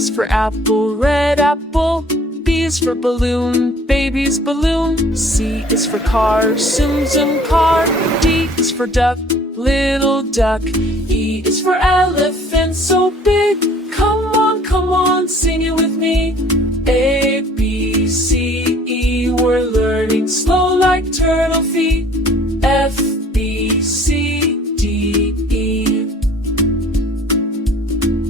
is for apple, red apple. B is for balloon, baby's balloon. C is for car, zoom zoom car. D is for duck, little duck. E is for elephant, so big. Come on, sing it with me. A, B, C, E, we're learning slow like turtle feet. F, B, C, D, E.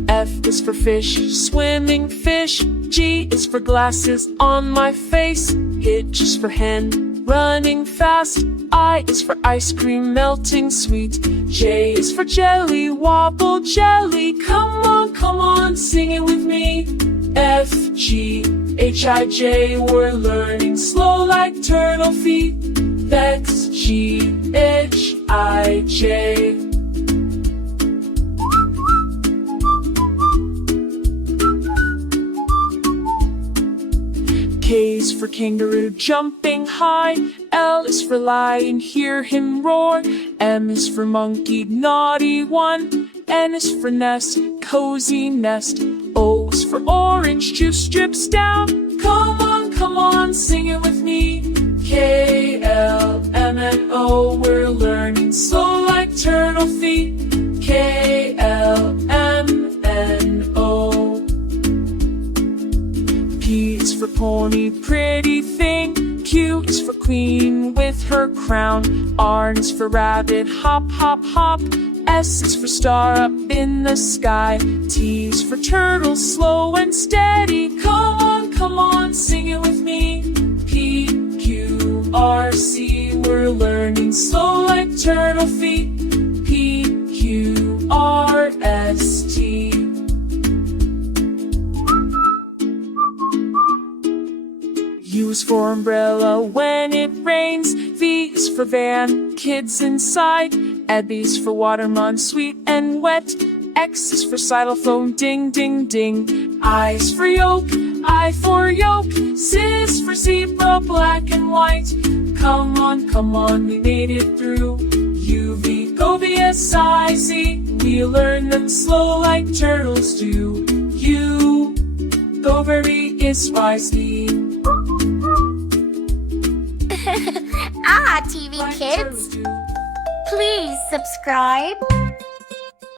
F is for fish, swimming fish. G is for glasses on my face. H is for hen, running fast. I is for ice cream, melting sweet. J is for jelly, wobble jelly. Come on, sing it with me. F, G, H, I, J, we're learning slow like turtle feet. X, G, H, I, J. K is for kangaroo, jumping high. L is for lion, hear him roar. M is for monkey, naughty one. N is for nest, cozy nest. O is for orange, juice drips down. Come on, sing it with me. K, L, M, N, O, we're learning slow like turtle feet. K, L, M, N, O. P is for pony, pretty thing. Q is for queen with her crown. R is for rabbit, hop, hop, hop. S is for star up in the sky. T is for turtle, slow and steady. Come on, sing it with me. P, Q, R, C, we're learning slow like turtle feet. P, Q, R, S, T. U is for umbrella when it rains. V is for van, kids inside. Abby is for watermelon, sweet and wet. X is for xylophone, ding, ding, ding. I is for yolk, I for yolk. Z is for zebra, black and white. Come on, we made it through. U, V, go, V, S, I, Z. We learn them slow like turtles do. U, go, very is wisely. TV kids, please subscribe.